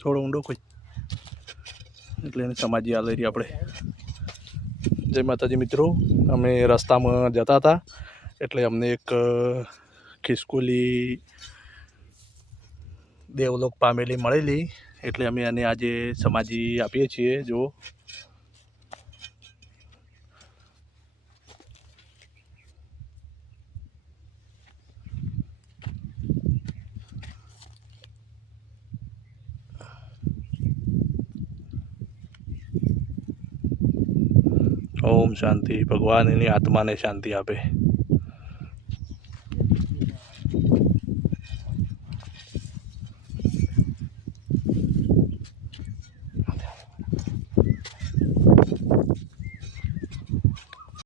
થોડો ઊંડો કોઈ એટલે એને સમાજી આ લઈ રહી આપણે. જય માતાજી મિત્રો, અમે રસ્તામાં જતા હતા એટલે અમને એક ખિસકોલી દેવલોક પામેલી મળેલી એટલે અમે એને આજે સમાજી આપીએ છીએ. જો ઓમ શાંતિ. ભગવાન એની આત્માને શાંતિ આપે.